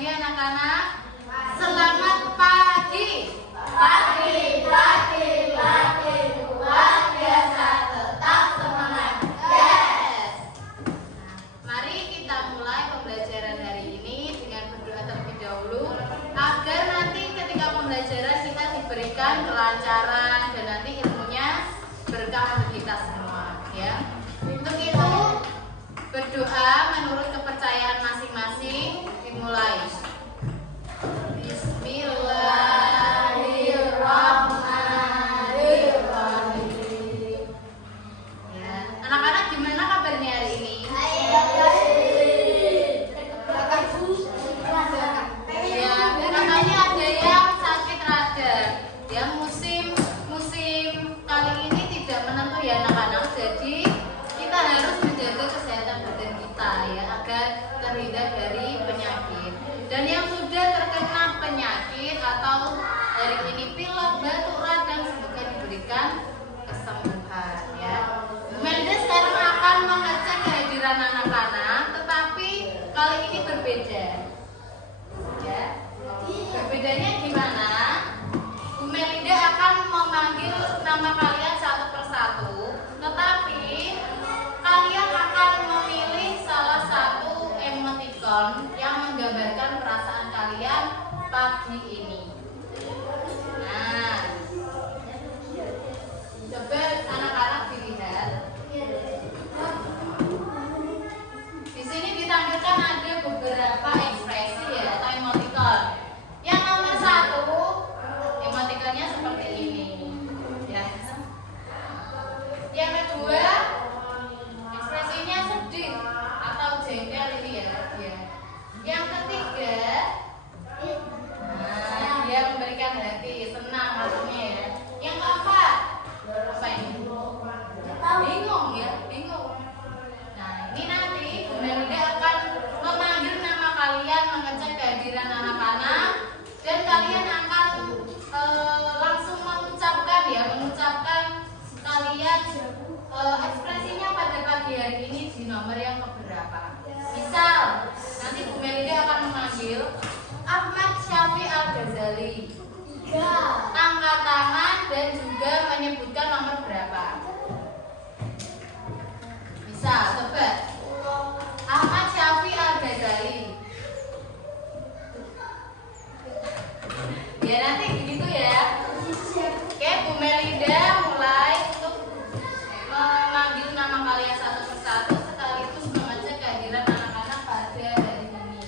pagi anak-anak. Selamat pagi. Pagi luar biasa, tetap semangat. Yes. Mari kita mulai pembelajaran hari ini dengan berdoa terlebih dahulu agar nanti ketika pembelajaran kita diberikan kelancaran dan nanti ilmunya berkah bagi kita semua, ya. Untuk itu berdoa menurut kepercayaan masing-masing dimulai. Bismillahirrahmanirrahim. Ya, anak-anak gimana kabarnya hari ini? Ya, katanya ada yang sakit rada. Ya, musim kali ini tidak menentu ya anak-anak. Jadi kita harus menjaga kesehatan badan kita ya agar terhindar dari penyakit. Dan yang sudah terkena penyakit atau hari ini pilek, batuk, radang semoga diberikan kesembuhan ya. Melda sekarang akan mengecek kehadiran anak-anak, tetapi kali ini berbeda. Ya. Berbedanya gimana? Bu Melinda akan memanggil nama kalian satu persatu, tetapi kalian akan memilih salah satu emoticon yang menggambarkan perasaan kalian pagi ini. Nah, coba anak-anak dilihat. Di sini ditampilkan ada beberapa ekspresi ya atau emoticon. Yang nomor 1, emoticonnya seperti ini. Ya. Yang kedua, ekspresinya sedih atau jengkel ini ya. Yang ketiga, nah, dia memberikan hati, senang maksudnya ya. Yang keempat, apa ini? Bingung ya, bingung. Nah, ini nanti Bu Melinda akan memanggil nama kalian, mengecek kehadiran anak-anak, dan kalian akan langsung mengucapkan kalian ekspresinya pada pagi hari ini di nomor yang keberapa. Misal, nanti Bu Melinda akan memanggil Ahmad Syafi Al-Ghazali. Angkat tangan dan juga menyebutkan nomor berapa. Bisa, coba. Ahmad Syafi Al-Ghazali. Ya nanti begitu ya. Oke, Bu Melinda mulai untuk memanggil nama kalian satu persatu sekaligus mengecek kehadiran anak-anak pada hari ini.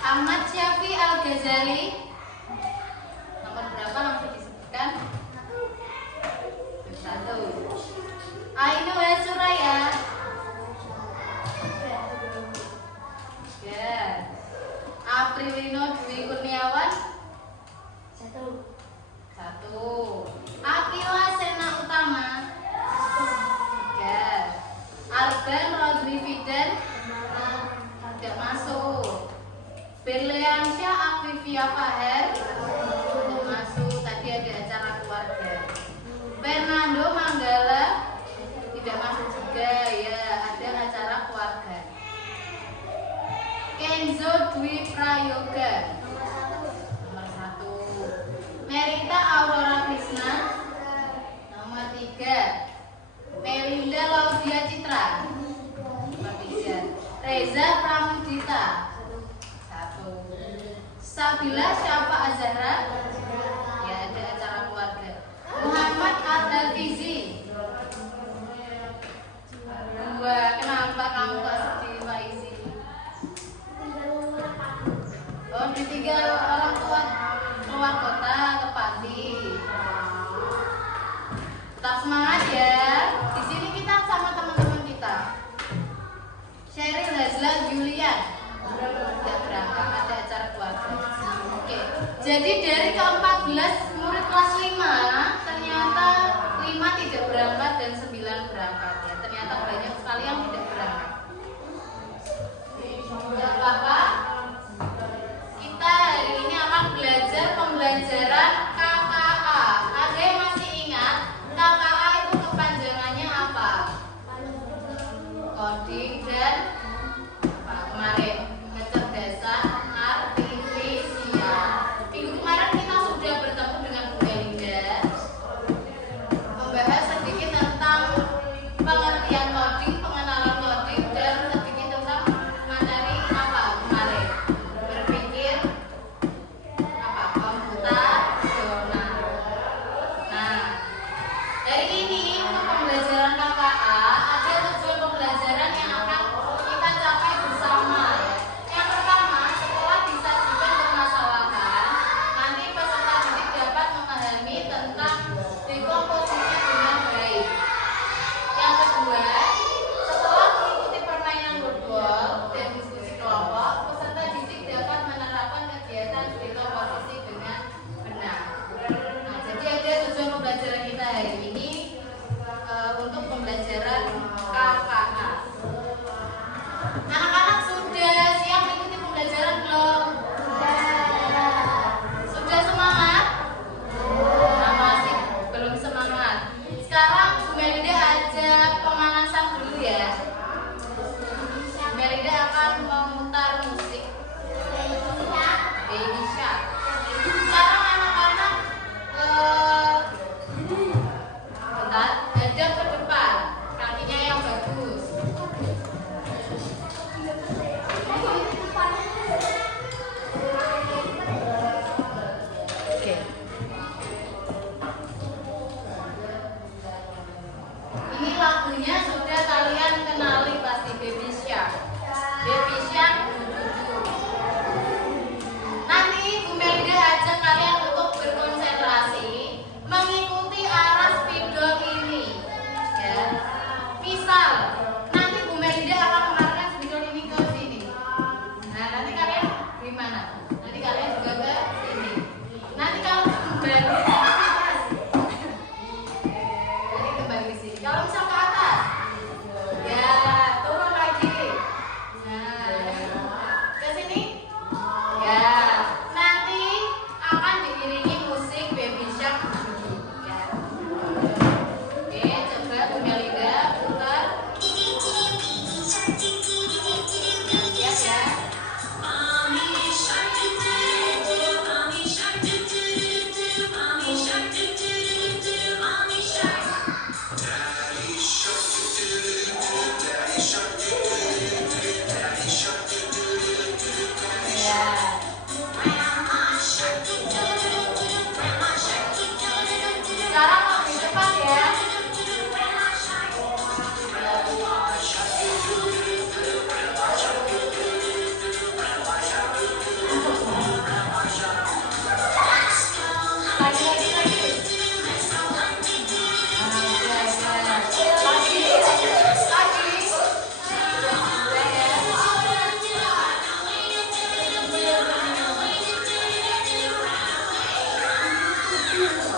Ahmad Syafi Al-Ghazali. Nomor berapa langsung disebutkan? 1. Ainul Suraya. 3. Aprilino Dwi Kurniawan. 1. Akila Sena Utama. 3. Arban Rodwi Fidan. Tidak masuk. Berliansyah Akvivia Faher. Tidak masuk. Tadi ada acara keluarga. Fernando Manggala. Tidak masuk juga ya. Ada acara keluarga. Kenzo Dwi Prayoga. Nomor 1. Merita Aurora Krishna. Nomor 3. Melinda Laudia Citra. Nomor 3. Reza Pramudita. 1. Sabila Syafa Azhara. Ya ada acara keluarga. Muhammad Al-Fizi. 2. Kenapa kamu gak sedih Pak Izi? Oh, ditinggal orang tua keluar kota ke Pati. Tetap semangat ya. Di sini kita sama teman-teman kita. Sheryl Hazla Julian. Tidak berangkat, ada acara keluarga. Oke. Jadi dari ke-14 murid kelas 5 ternyata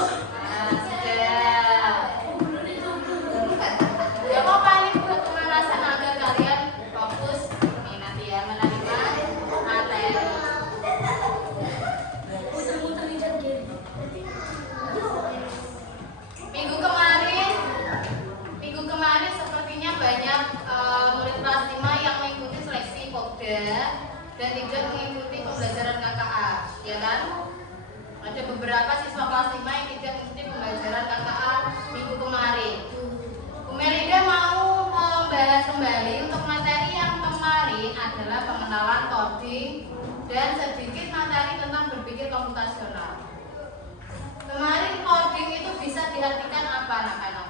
Nah, sudah. Ya apa ini buat pemanasan agar kalian fokus nih nanti ya menerima materi. Minggu kemarin sepertinya banyak murid kelas 5 yang mengikuti seleksi Pokda dan tidak mengikuti pembelajaran KKA, ya kan? Ada beberapa siswa kelas 5 yang tidak mengikuti pembelajaran KKA minggu kemarin. Bu Melida mau membahas kembali untuk materi yang kemarin adalah pengenalan coding dan sedikit materi tentang berpikir komputasional. Kemarin coding itu bisa diartikan apa anak-anak?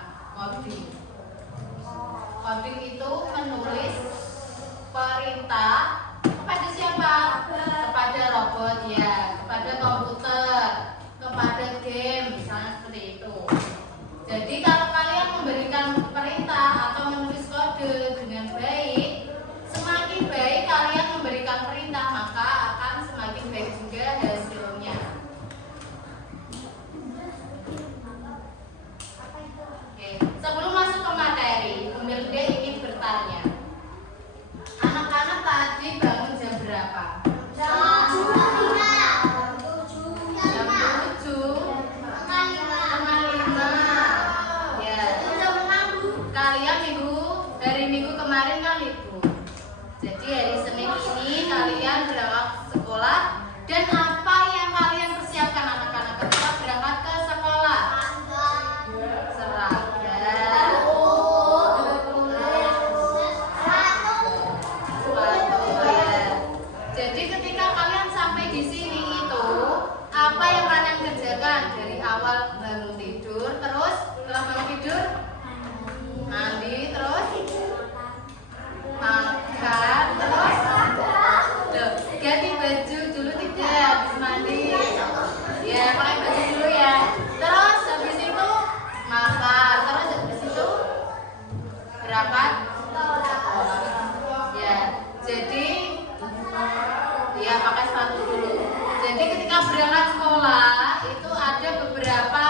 Coding itu menulis perintah kepada siapa? Kepada robot ya, kepada komputer, kepada game, misalnya seperti itu. Jadi kalau kalian memberikan perintah atau menulis kode dengan baik, semakin baik kalian memberikan perintah, maka akan semakin baik juga hasilnya. Oke, sebelum masuk ke materi, Bu Melda ingin bertanya. Anak-anak tadi bangun jam berapa? Jam 7. Ya. Kalian hari Minggu kemarin kan libur. Jadi hari Senin ini kalian berangkat sekolah dan apa yang kalian persiapkan anak-anak ketika berangkat ke sekolah? Seragam. Jadi ketika kalian sampai di sini itu apa yang kalian kerjakan dari awal bangun tidur, terus setelah bangun tidur mandi, terus makan, terus ganti baju dulu tidak habis mandi ya, pakai baju dulu ya, terus habis itu makan, terus habis itu berangkat ya. Jadi ya pakai sepatu dulu. Jadi ketika berangkat sekolah itu ada beberapa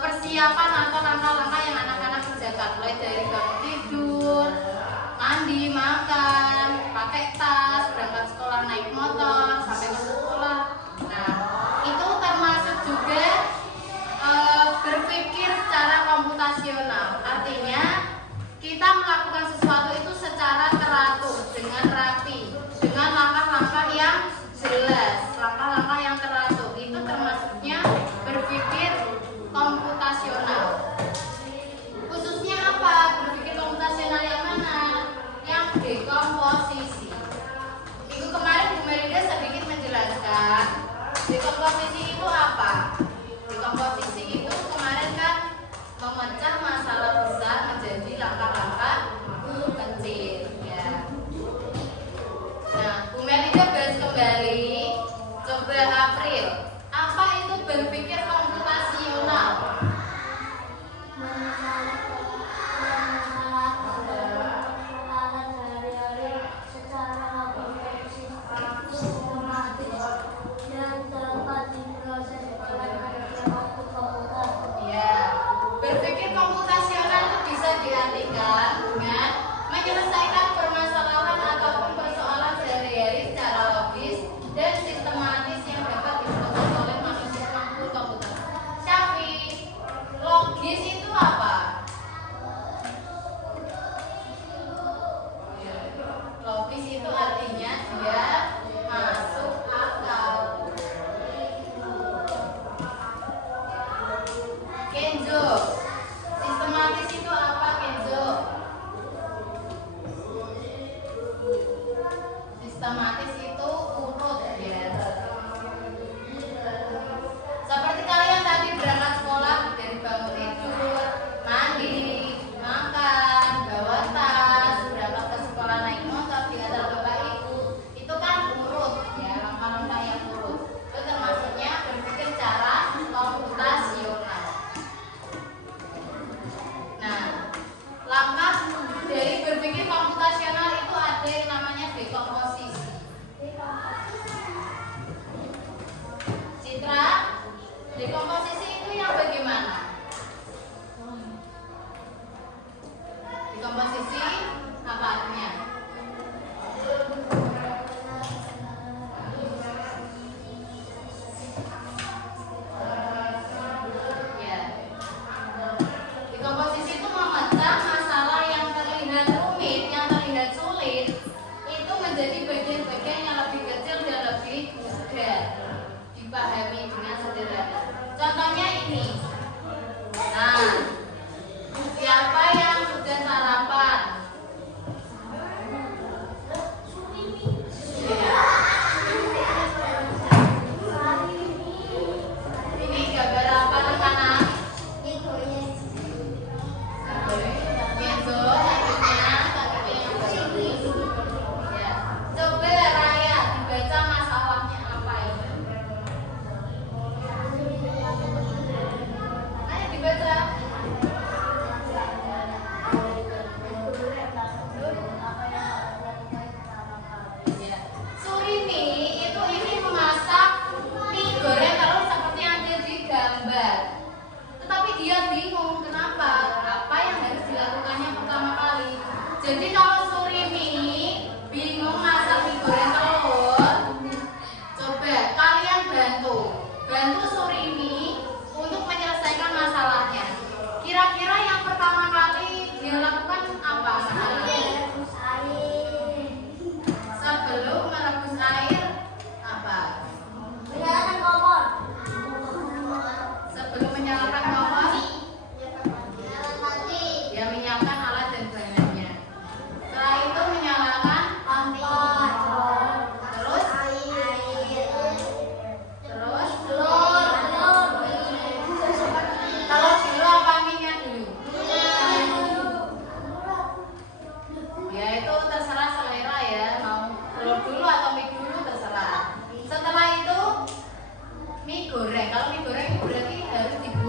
persiapan atau langkah-langkah yang anak-anak kerjakan, mulai dari bangun tidur, mandi, makan, pakai tas, berangkat sekolah naik motor sampai ke sekolah. Nah, itu termasuk juga berpikir secara komputasional. Artinya kita melakukan sesuatu itu secara teratur, dengan rapi, dengan langkah-langkah yang jelas, langkah-langkah yang teratur. Itu termasuknya berpikir komputasional. Khususnya apa? Berpikir komputasional yang mana? Yang dekomposisi. Minggu kemarin Bu Melida sedikit menjelaskan dekomposisi itu apa. Dekomposisi itu kemarin kan memecah masalah besar menjadi langkah-langkah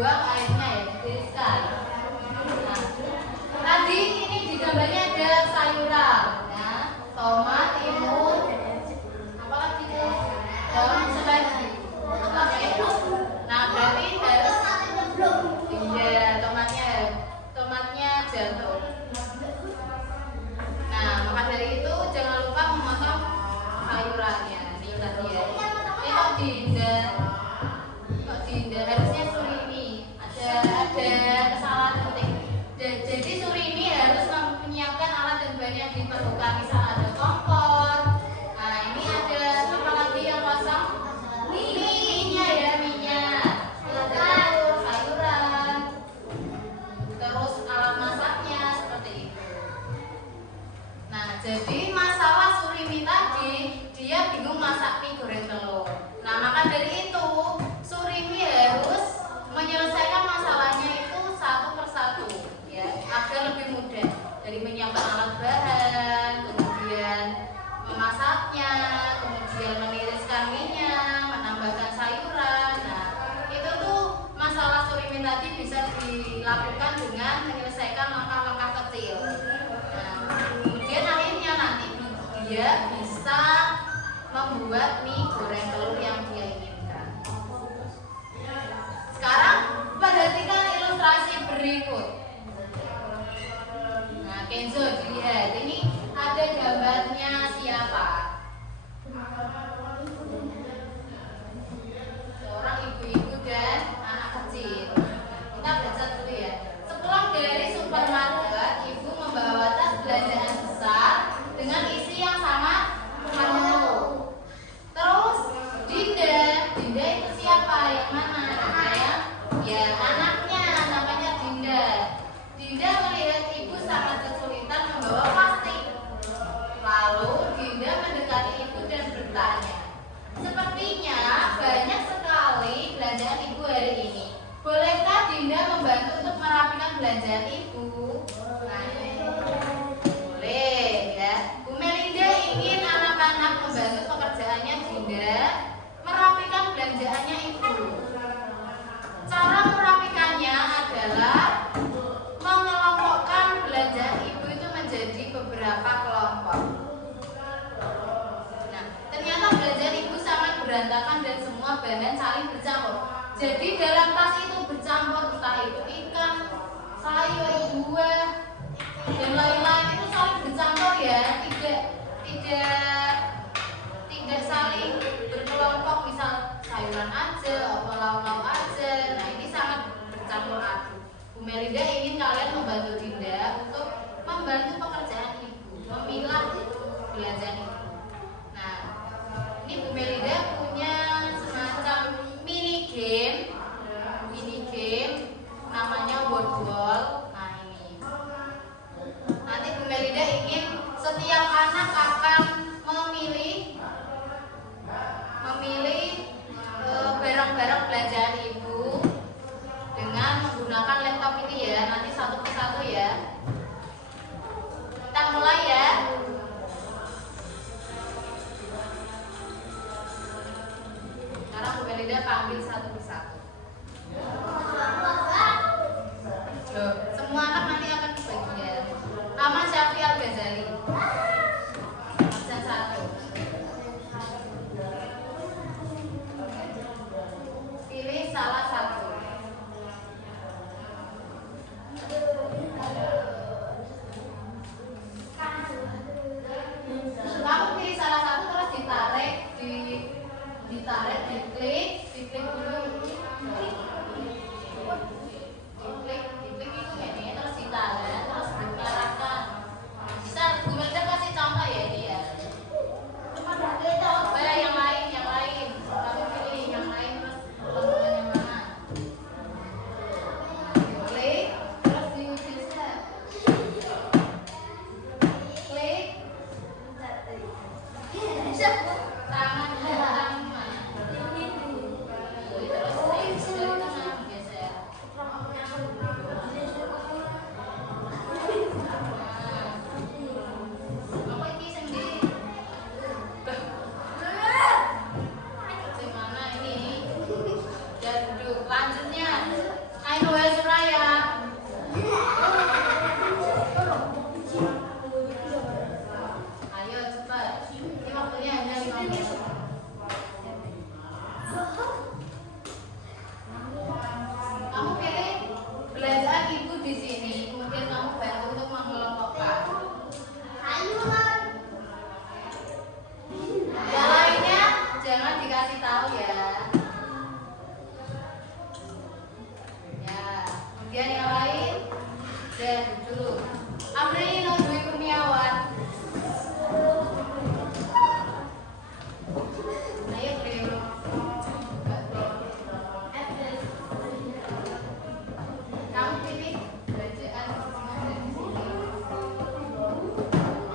dibuang airnya ya, ditiriskan. Nah, tadi ini di gambarnya ada sayuran, ya, tomat, timun, apalagi itu, daun seledri. Nah, berarti harus tomatnya jatuh. Nah, maka dari itu jangan lupa memotong sayurannya. Ini tadi ya. Ini kok dihindar harusnya suri ini. Ada kesalahan penting. Jadi suri ini harus menyiapkan alat dan bahan yang diperlukan. Misal ada kompor. Nah, ini ada apa lagi yang kosong? Minyak ya, minyak. Ada telur, sayuran. Terus alat masaknya seperti itu. Nah, jadi masalah Surimi tadi, dia bingung masak mie goreng telur. Nah, maka dari itu Surimi harus menyelesaikan masalahnya itu satu persatu, ya, agar lebih mudah. Dari menyiapkan alat bahan, kemudian memasaknya, kemudian meniriskan minyak, menambahkan sayuran. Nah, itu tuh masalah Surimi tadi bisa dilakukan dengan menyelesaikan langkah-langkah kecil. Nah, kemudian akhirnya nanti dia bisa membuat mie goreng telur yang dia inginkan. Sekarang perhatikan ilustrasi berikut. Nah, Kenzo dilihat, ini ada gambarnya siapa? Seorang ibu-ibu dan anak kecil. Kita baca dulu ya. Sepulang dari supermarket, ibu membawa tas belanjaan besar dengan isi yang sangat penuh. Terus Dinda itu siapa? Yang mana? Ya, anaknya namanya Dinda. Dinda melihat ibu sangat kesulitan membawa plastik. Lalu Dinda mendekati ibu dan bertanya, sepertinya banyak sekali belanjaan ibu hari ini. Bolehkah Dinda membantu untuk merapikan belanjaan ibu? Nah, boleh ya. Bu Melinda ingin anak-anak membantu pekerjaannya Dinda merapikan belanjaannya ibu. Cara merapikannya adalah mengelompokkan belanjaan ibu itu menjadi beberapa kelompok. Nah, ternyata belanjaan ibu sangat berantakan dan semua bahan saling bercampur. Jadi dalam tas itu bercampur, entah itu ikan, sayur, buah, dan lain-lain itu saling bercampur ya, tidak saling berkelompok, misal sayuran aja, atau lauk-lauk aja. Nah, ini sangat bercampur aduk. Bu Melinda ingin kalian membantu Dinda untuk membantu pekerjaan ibu, memilah belanjaan ibu. Nah, ini Bu Melinda punya semacam mini game namanya word wall. Nah, ini nanti Bu Melinda ingin setiap anak akan memilih barang-barang belanjaan ibu dengan menggunakan laptop ini ya. Nanti satu persatu ya. Kita mulai ya. Sekarang Bu Melinda panggil satu persatu. Loh, Kemudian yang lain, dan dulu. Amri Dwi Kurniawan. Ayo Bro. Kamu pilih bacaan dari sini.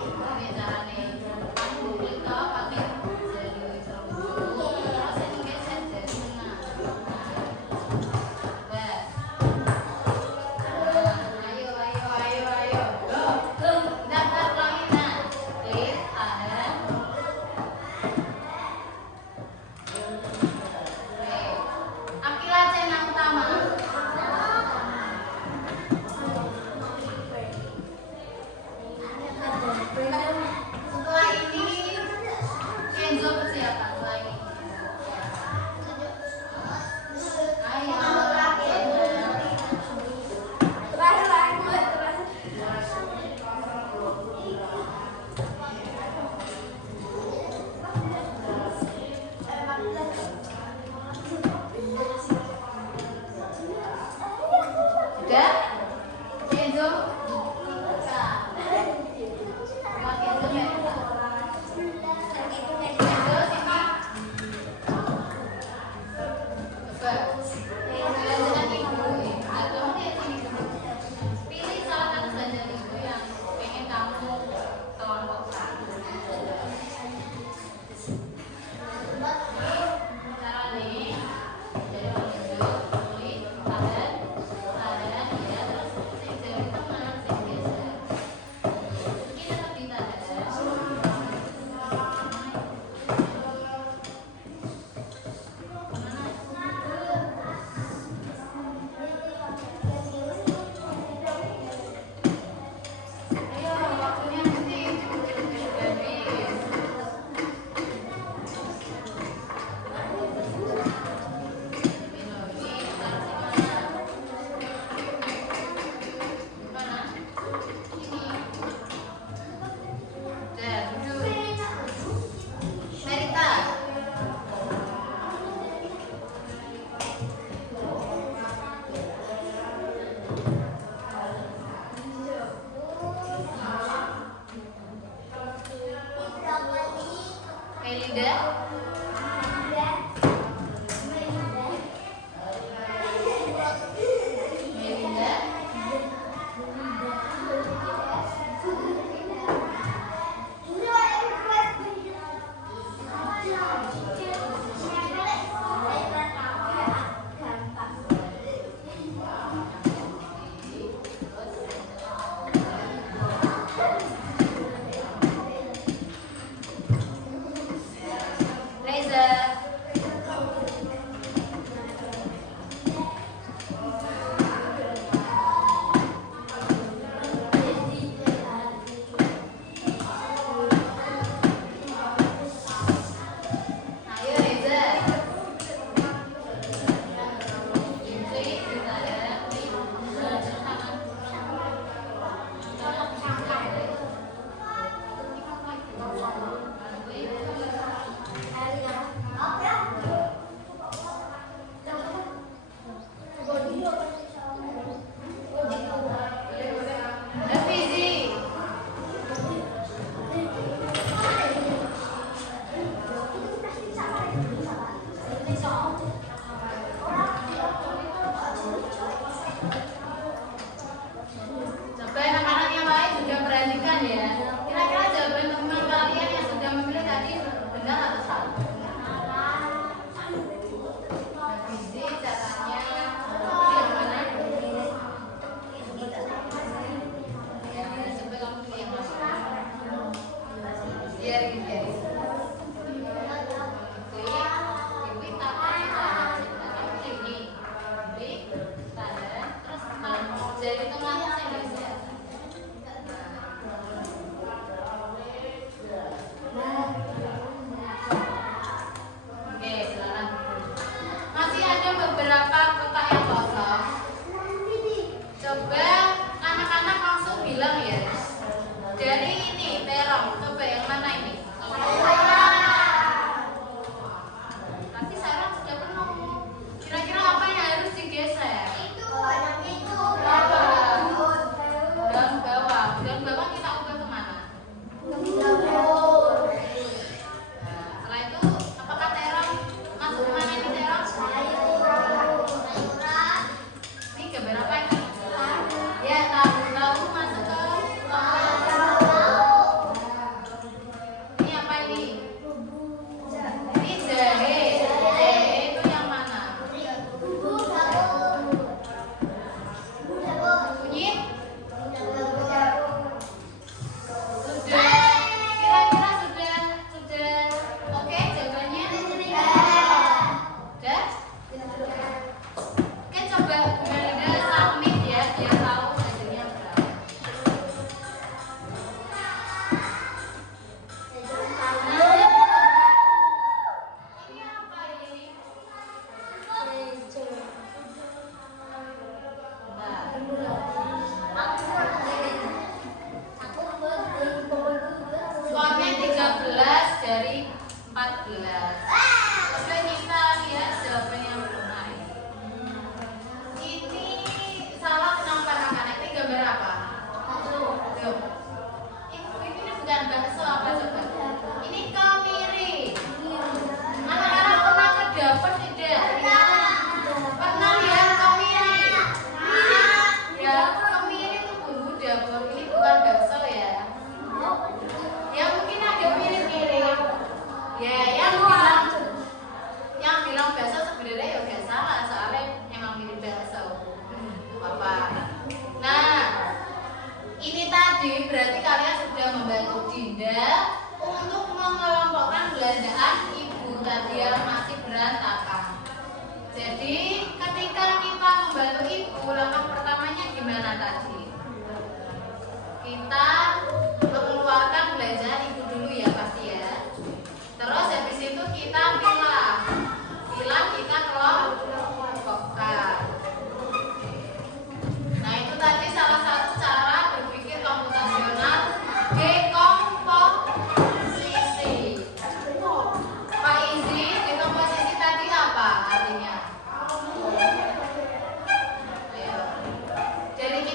Ini caranya. Kamu klik toh pakai jari serbu. Terus ini geser jari tengah. Ayo. Daftar pelanggan. Klik ada. Akilah cena utama. Setelah ini Kenzo persiapan setelah ini. Ayo. Udah? Kenzo? Sama Kenzo Merita. Kenzo sini. Coba. Belanjaan ibu. Atau dia sini dulu. Pilih salah satu belanjaan ibu yang pengen kamu kelompokkan. Cara nih. Dari ibu. Klik. Ada. Ya. Terus sing jari tengah. Sing geser. Kita lebih ada. Ayo, waktunya nanti habis. Ini taruh di mana? Ini. Udah, duduk. Merita. Melinda. Melinda. Reza. Ayo Reza. Klik kita ada. Revisi. Coba anak-anak yang lain juga perhatikan ya. Kira-kira jawaban teman kalian yang sudah memilih tadi benar atau salah? Revisi caranya. Yang mana? Ya, coba kamu pilih yang mana? Biar. Klik, tapi kamu ini. Klik, terus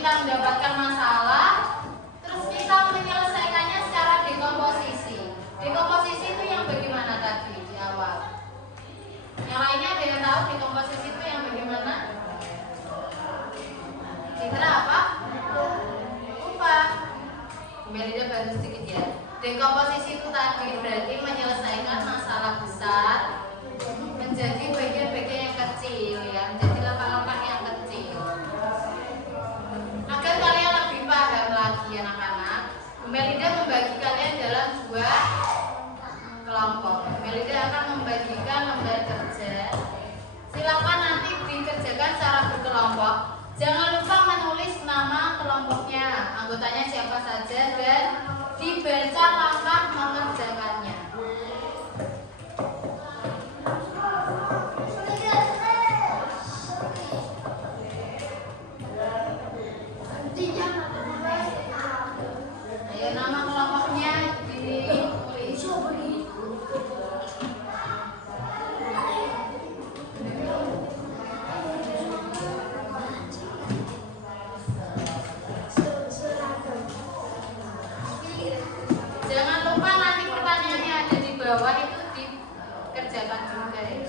kita mendapatkan masalah, terus kita menyelesaikannya secara dekomposisi. Dekomposisi itu yang bagaimana tadi di awal? Yang lainnya ada yang tahu dekomposisi itu yang bagaimana? Kira apa? Lupa. Melida bantu sedikit ya. Dekomposisi itu tadi berarti menyelesaikan masalah besar menjadi bagian-bagian yang kecil ya, menjadi langkah-langkah yang kecil. Agar kalian lebih paham lagi anak-anak, Bu Melida membagi kalian dalam dua kelompok. Bu Melida akan membagikan lembar kerja. Silakan nanti dikerjakan secara berkelompok. Jangan lupa menulis nama kelompoknya, anggotanya siapa saja, dan dibaca langkah mengerjakannya. Ayo nama kelompoknya ditulis. Jangan lupa nanti pertanyaannya ada di bawah itu dikerjakan juga ya.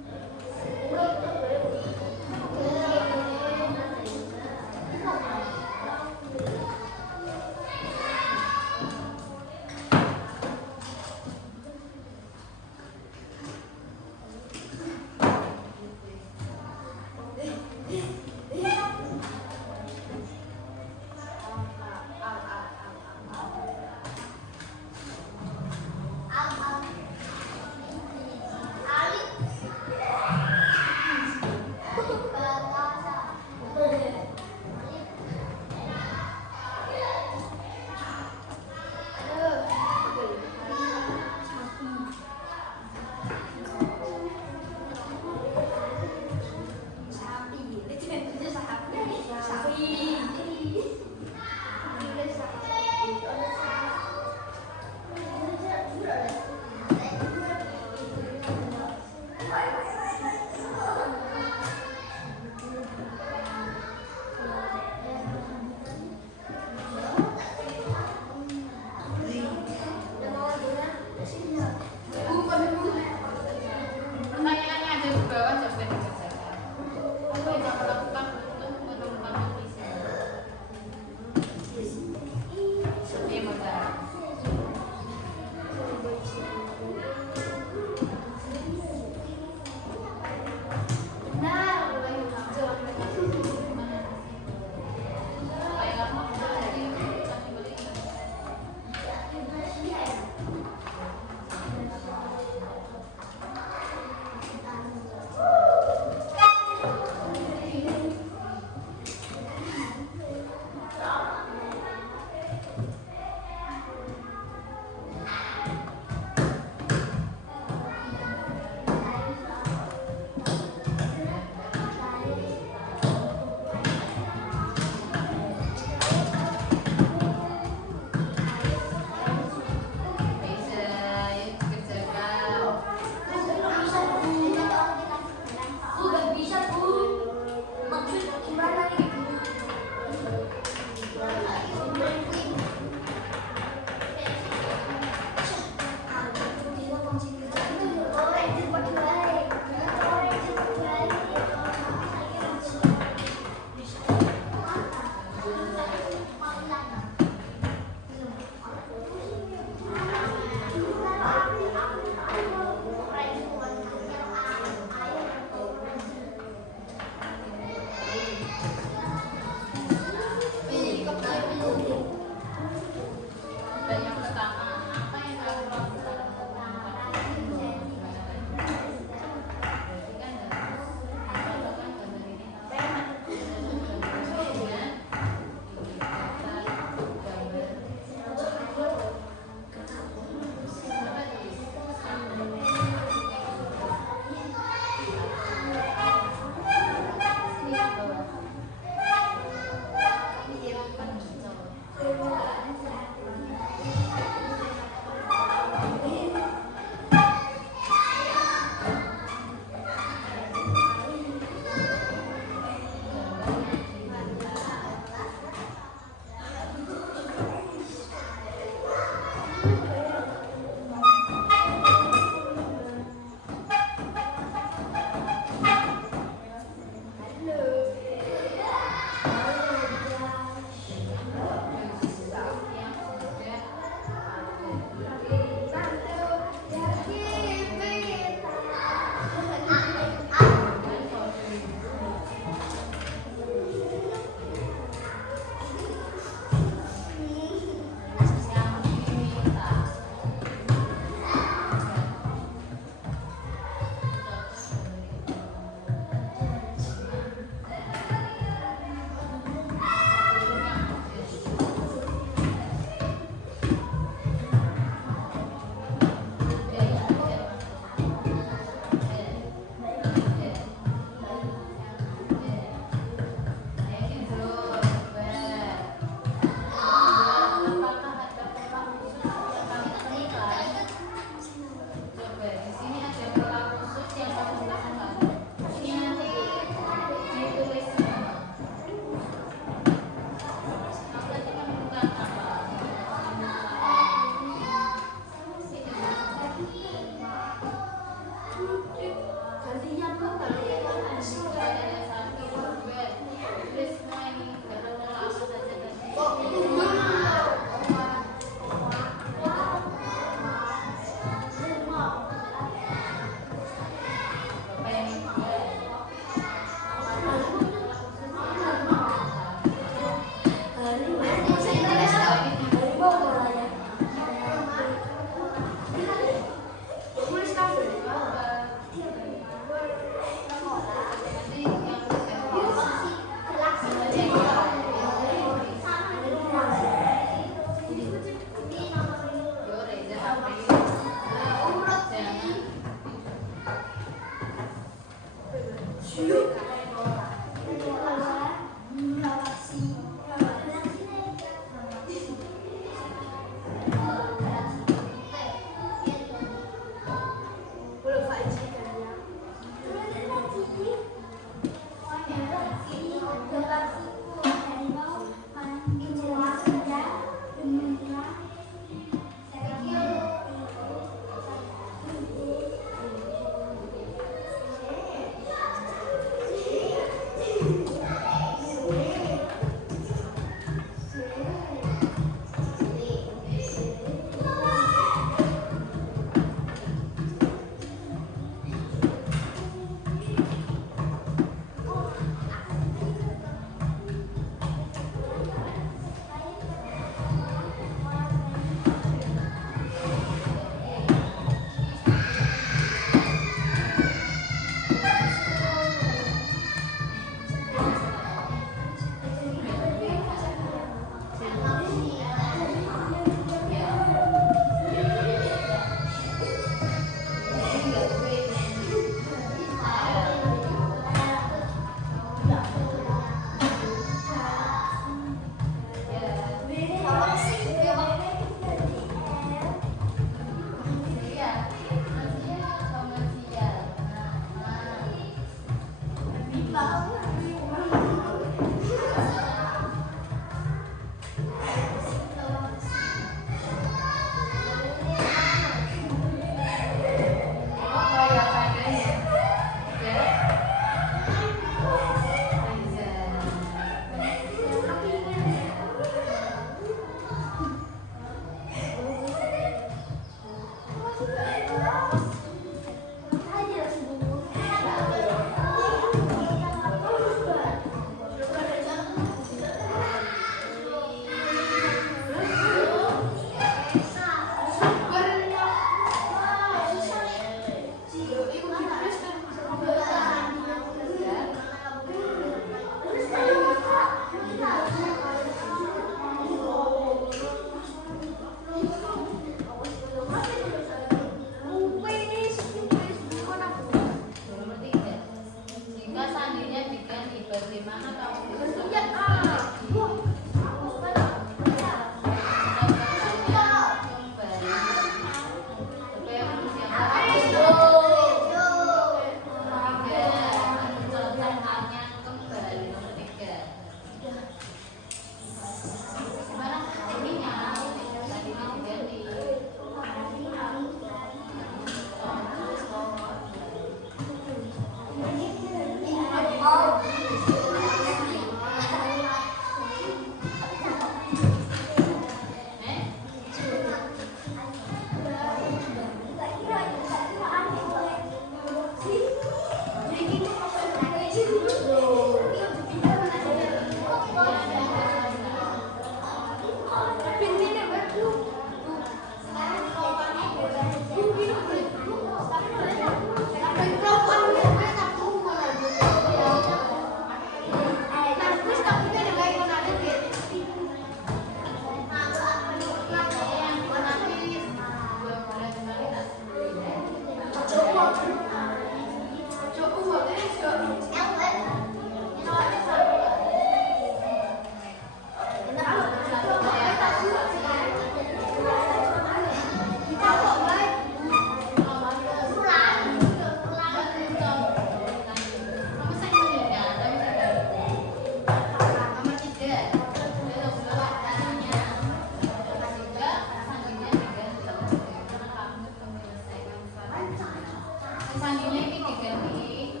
Sandinya ini diganti.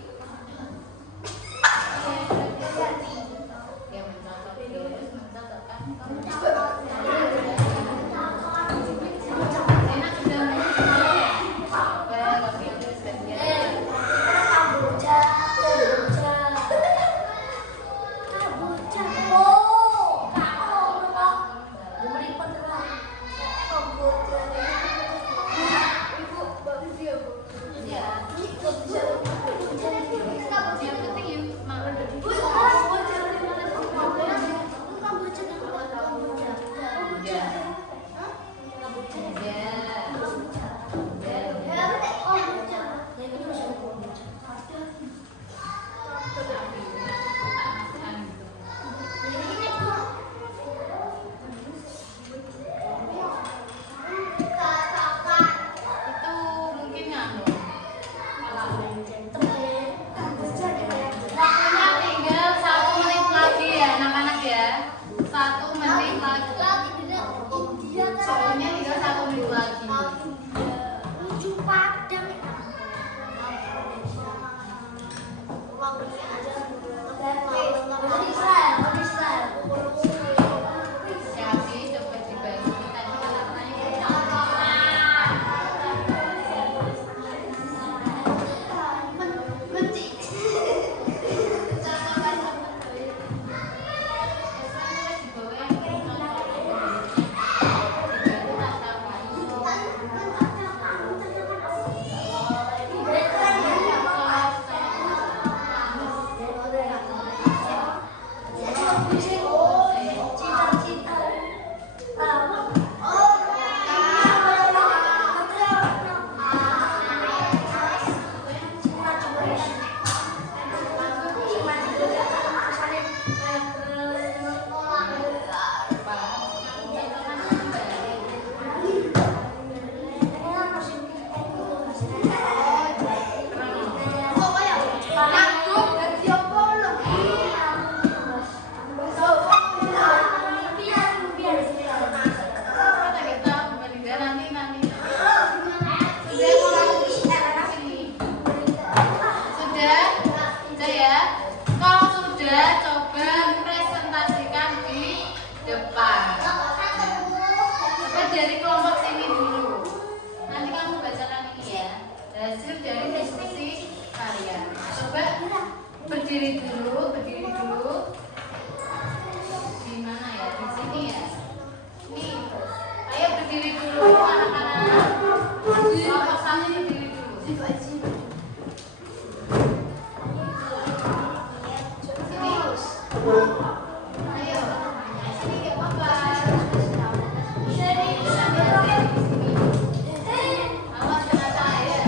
Ya mencatat terus mencatatkan. Enak sudah tapi yang terus berdiri dulu. Di mana ya? Di sini ya. Nih, ayo berdiri dulu anak-anak. Kelompok kami berdiri dulu. Sini. Ayo. Sini gak apa-apa. Awas kena cahaya.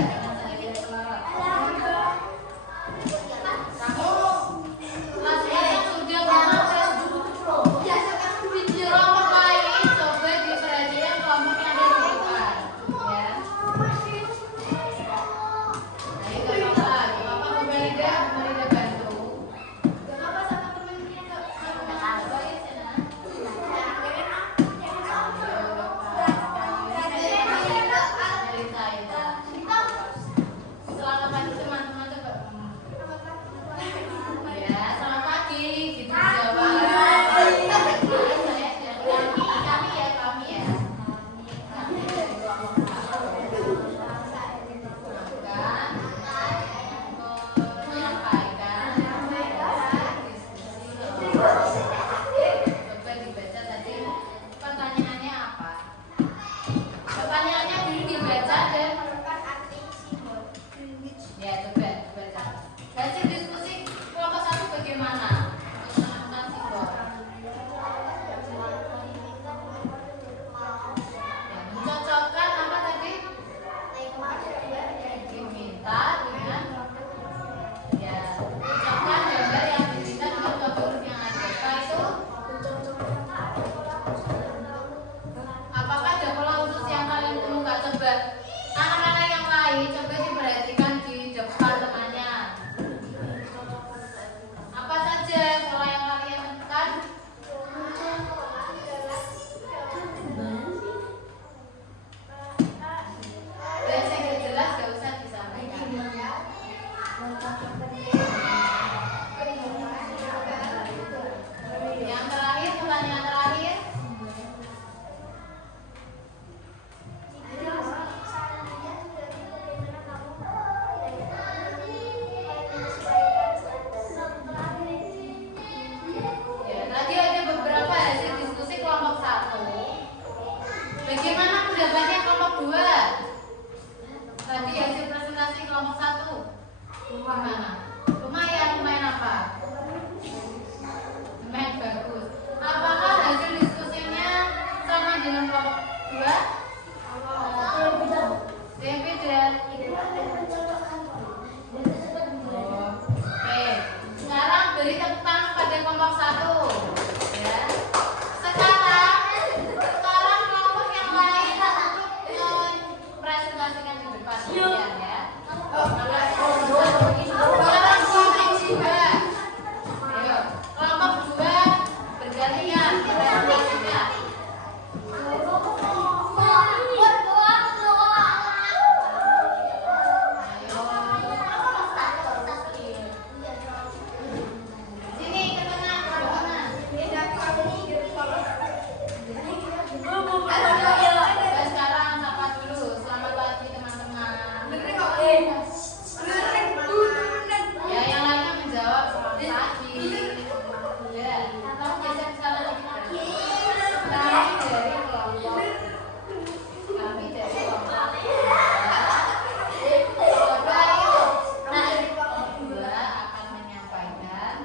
presentasikan di depan kalian ya. Ayo, kelompok 2 bergantian presentasikan. Sini ke tengah, ke mana? Dan sekarang sapa dulu. Selamat pagi teman-teman. Ya, yang lainnya menjawab selamat pagi. Ya, kamu geser ke sana dikit. Kami dari kelompok. Coba yuk. Nah, kelompok 2 akan menyampaikan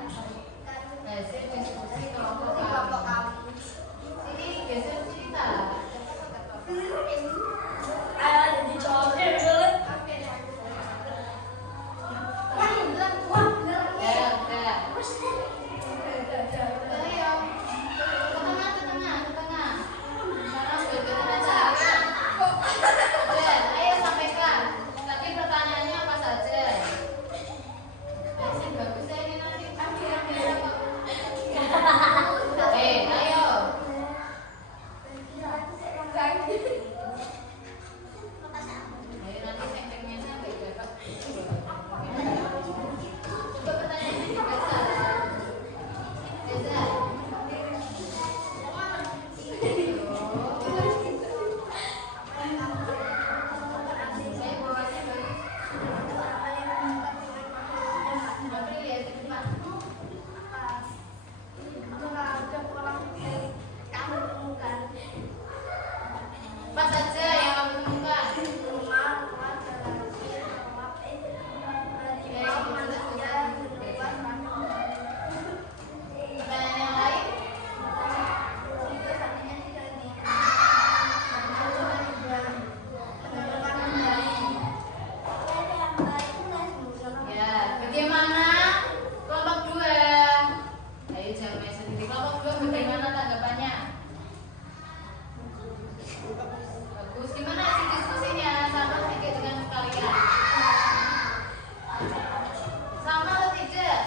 hasil diskusi kelompok kami. Sini geser cerita. Ya, udah. Ayo. Ke tengah. Sekarang bergerak aja. Udah, ayo sampaikan. Tadi pertanyaannya apa saja? Masih bagus ya ini nanti. Biar kok. Ayo. Ayo nanti sengkengnya sampai berapa? Coba pertanyaannya dibaca. Baca. Saya bawanya bagus. April ya di depan. Apa saja yang kamu temukan? Pertanyaan yang lain? Ya, bagaimana kelompok 2? Ayo jawabnya sendiri. Kelompok 2 bagaimana tanggapannya? Bagus. Gimana sih diskusinya? Sama tidak dengan kalian? Sama atau tidak?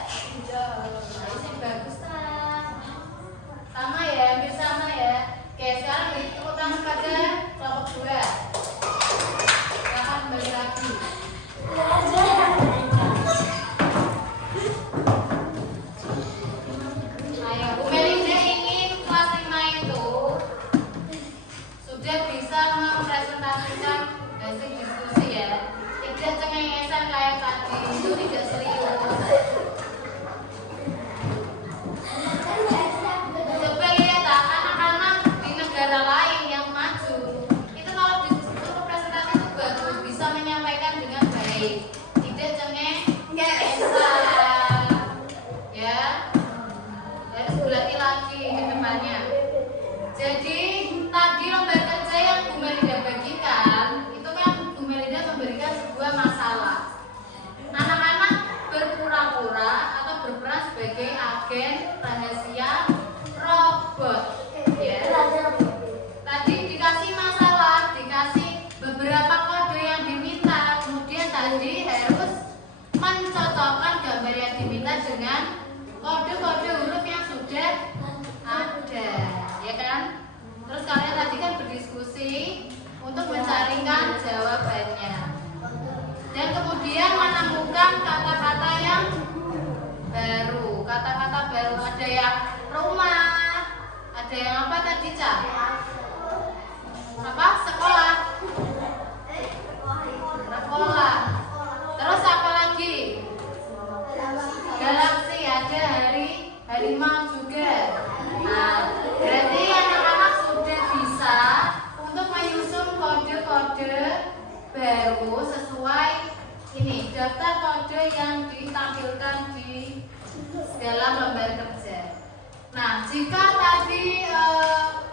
Ayo sih bagus lah. Sama ya, hampir sama ya. Oke, sekarang beri tepuk tangan pada kelompok 2. Silakan kembali lagi. Ayo, Bu Melinda ingin kelas 5 itu sudah bisa mempresentasikan hasil diskusi ya. Tidak cengengesan kayak tadi, itu tidak serius. Coba lihat anak-anak di negara lain yang maju, itu kalau disuruh presentasi itu bagus, bisa menyampaikan dengan baik, tidak cengengesan. Ya, harus berlatih lagi ke depannya. Jadi tadi lembar kerja yang Bu Melinda bagikan itu kan Bu Melinda memberikan sebuah masalah. Anak-anak berpura-pura atau berperan sebagai agen rahasia robot. Ya. Tadi dikasih masalah, dikasih beberapa kode yang diminta, kemudian tadi harus mencocokkan gambar yang diminta dengan kode-kode huruf yang sudah ada, ya kan? Terus kalian tadi kan berdiskusi untuk mencarikan jawabannya, dan kemudian menemukan kata-kata yang baru. Kata-kata baru ada yang rumah, ada yang apa tadi, Ca? Apa? Sekolah. Sekolah. Terus apa lagi? Galaksi, ada harimau juga. Nah, berarti anak-anak sudah bisa untuk menyusun kode-kode baru sesuai ini daftar kode yang ditampilkan di dalam lembar kerja. Nah, jika tadi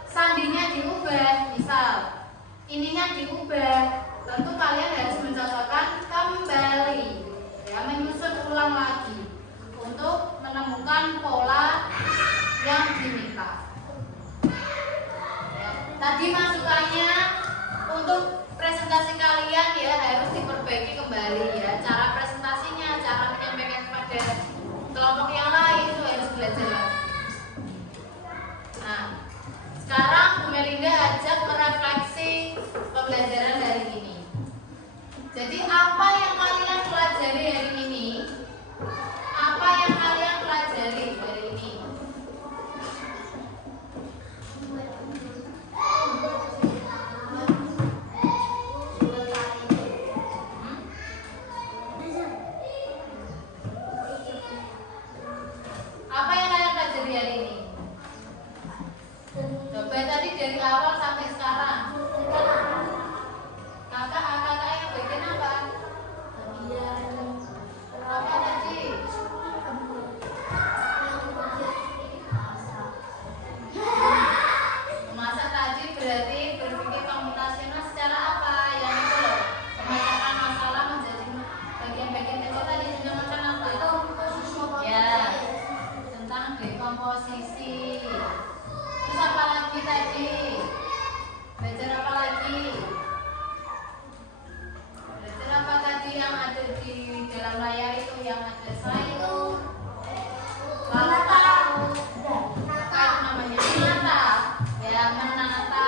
sandinya diubah, misal ininya diubah, tentu kalian harus mencocokkan kembali, ya, menyusun ulang lagi untuk menemukan pola yang diminta. Ya, tadi masukannya untuk presentasi kalian kalian ya harus diperbaiki kembali ya. Cara presentasinya, cara menyampaikan kepada kelompok yang lain itu harus belajar. Nah, sekarang Bu Melinda ajak merefleksi pembelajaran hari ini. Jadi apa yang kalian pelajari hari ini? Apa yang kalian pelajari hari ini? Apa yang kalian pelajari hari ini? Coba tadi dari awal sampai sekarang. Kakak yang bagian apa? Apa tadi? Memasak tadi berarti berpikir komputasional secara apa? Yang itu loh, memecahkan masalah menjadi bagian-bagian kecil tadi dinamakan apa? Ya, tentang dekomposisi. Terus apa lagi tadi? Belajar apa lagi? Belajar apa tadi yang ada di dalam layar itu, yang ada sayur? Apa itu namanya? Menata. Ya, menata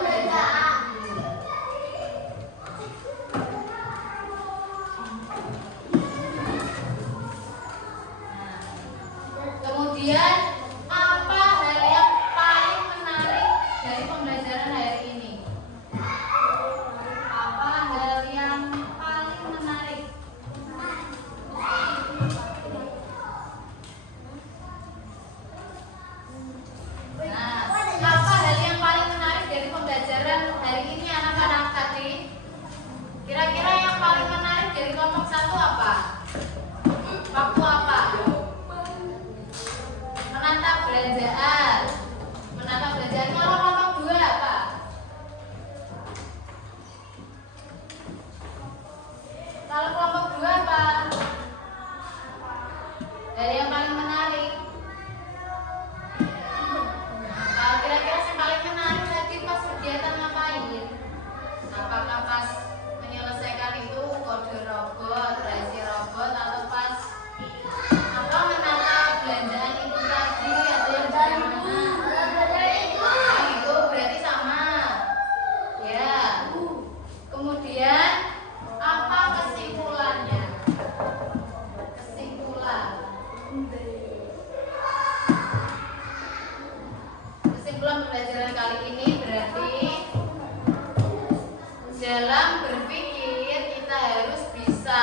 belajar. Kemudian apa hal yang paling menarik dari pembelajaran hari ini? Apa hal yang paling menarik? Nah, apa hal yang paling menarik dari pembelajaran hari ini anak-anak tadi? Kira-kira yang paling menarik dari kelompok 1 apa? Waktu apa? Menata belanjaan. Menata belanjaan. Kalau kelompok 2 apa? Kalau kelompok 2 apa? Dari yang paling menarik. Nah, kira-kira yang paling menarik tadi pas kegiatan ngapain? Apakah pas menyelesaikan itu kode robot, reaksi robot, atau pas apa menata belanjaan itu tadi atau yang bagaimana? Nah, itu berarti sama. Ya. Kemudian apa kesimpulannya? Kesimpulan. Kesimpulan pembelajaran kali ini berarti dalam berpikir kita harus bisa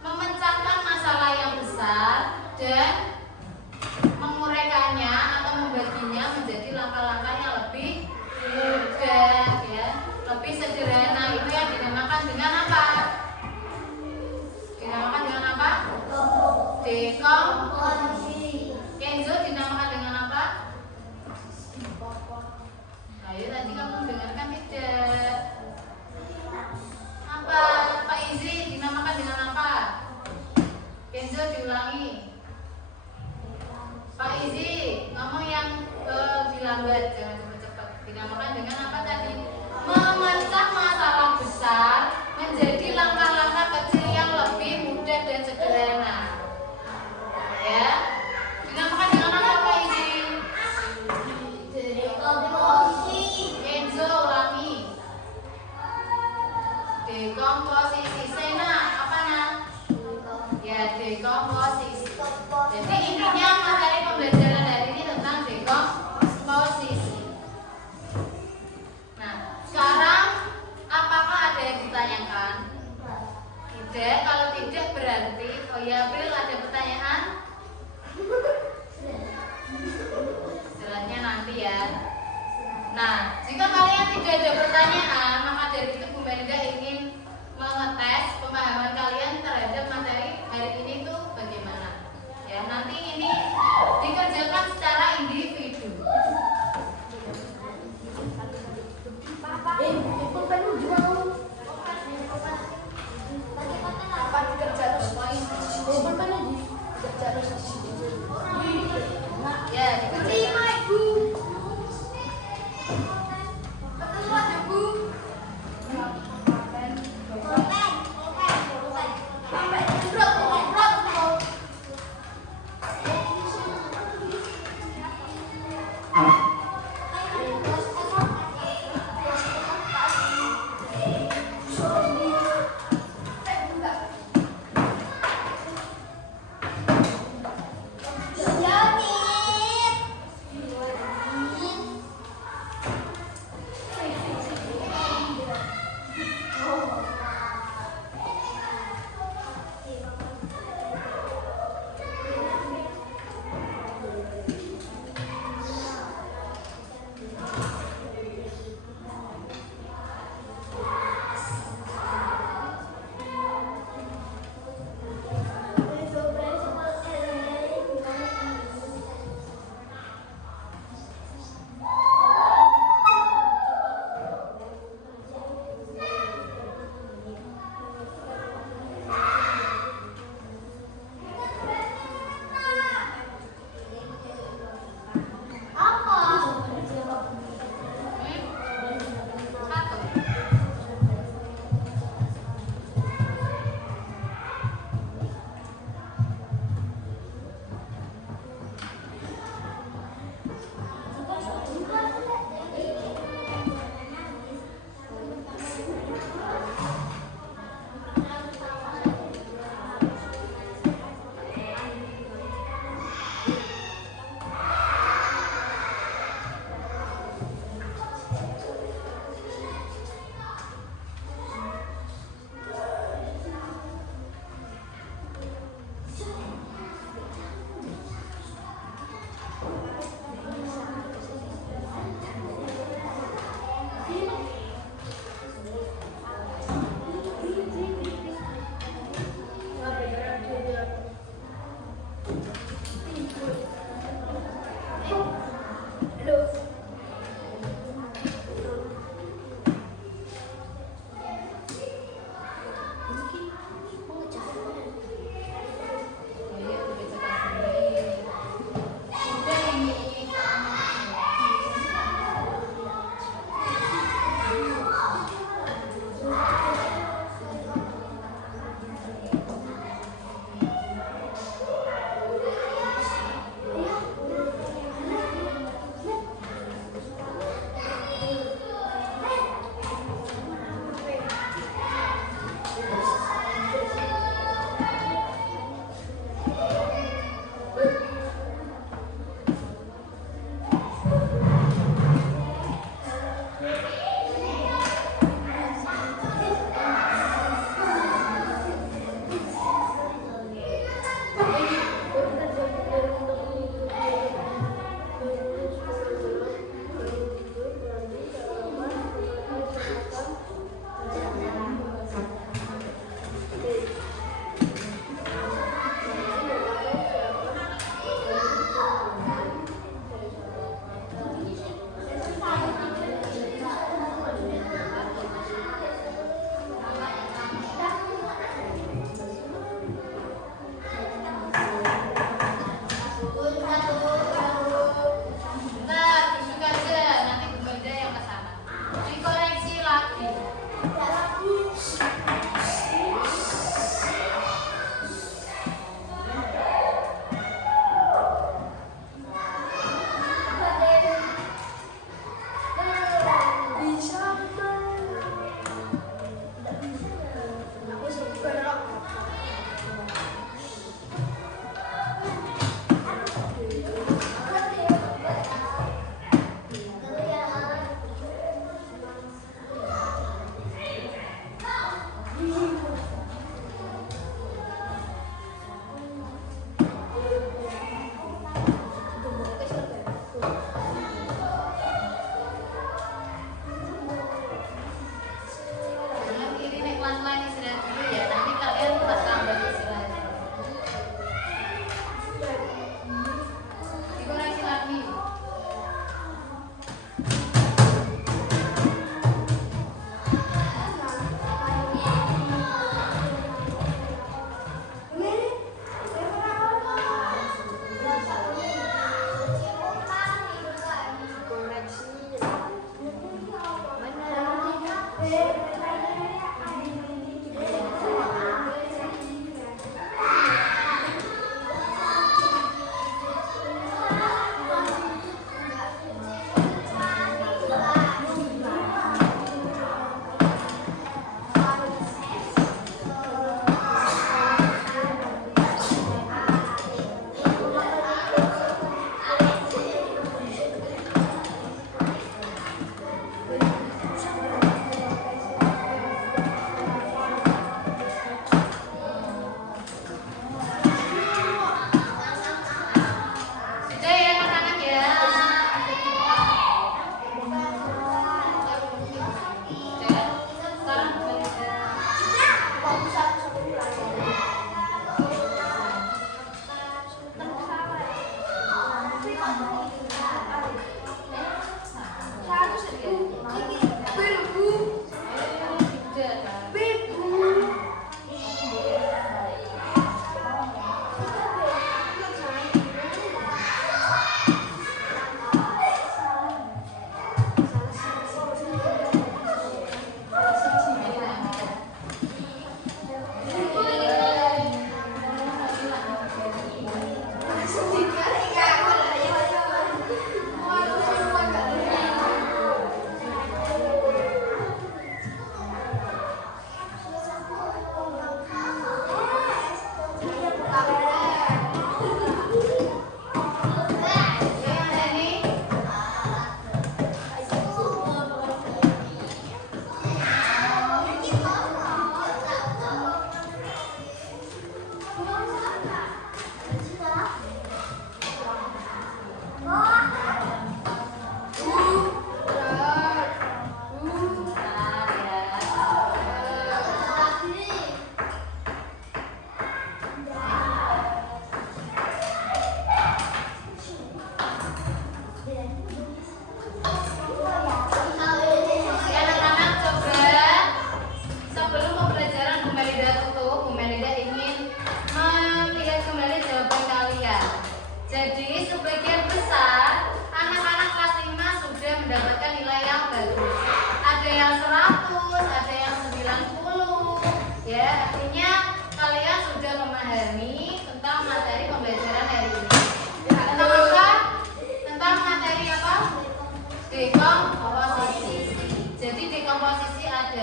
memecahkan masalah yang besar dan menguraikannya atau membaginya menjadi langkah-langkah yang lebih mudah ya, lebih sederhana. Itu yang dinamakan dengan apa? Dinamakan dengan apa? Dekomposisi. Kenzo dinamakan dengan apa? Ayo tadi kamu dengarkan tidak? Apa? Pak Izi dinamakan dengan apa? Kenzo diulangi. Pak Izi ngomong yang dilambat, jangan cepat-cepat. Dinamakan dengan apa tadi? Memecah masalah besar menjadi langkah-langkah kecil yang lebih mudah dan sederhana. Ya. Dinamakan dengan apa Pak Izi? Kenzo ulangi. Dekomposisi. Sena apa nak? Ya, dekomposisi. Jadi intinya materi pembelajaran hari ini tentang dekomposisi. Nah, sekarang apakah ada yang ditanyakan? Tidak. Kalau tidak berarti oh ya April ada pertanyaan? Selanjutnya nanti ya. Nah, jika kalian tidak ada pertanyaan, maka dari itu Bu Melinda ingin mengetes pemahaman kalian terhadap materi hari ini tuh bagaimana. Ya, nanti ini dikerjakan secara individu. Ya, dikerjakan.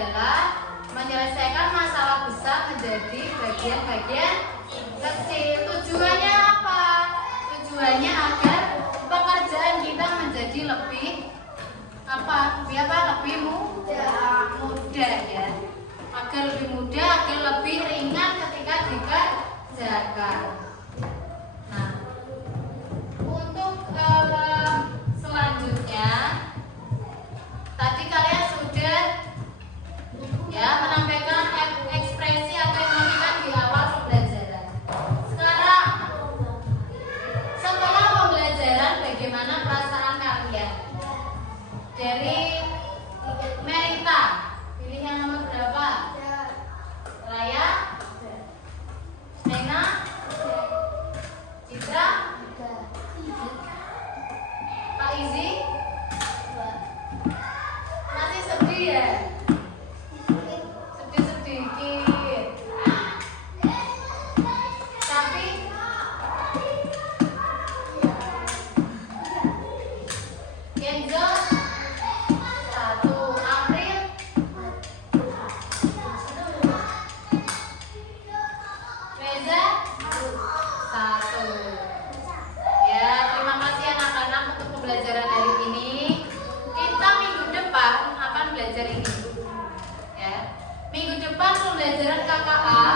adalah menyelesaikan masalah besar menjadi bagian-bagian kecil. Tujuannya apa? Tujuannya agar pekerjaan kita menjadi lebih lebih mudah ya. Agar lebih mudah, agar lebih ringan ketika dikerjakan. Nah, untuk selanjutnya tadi kalian sudah ya menampilkan ekspresi atau emoticon di awal pembelajaran. Sekarang setelah pembelajaran bagaimana perasaan kalian? Dari Merita, pilih yang nomor berapa? Raya? Nena? Citra? Pak Izi? Masih sedih ya? Sedikit. Tapi Kenzo 1, April Reza 1. Ya, terima kasih anak-anak untuk pembelajaran hari ini. Kita minggu depan akan belajar ini. Ya. Minggu depan pembelajaran KKA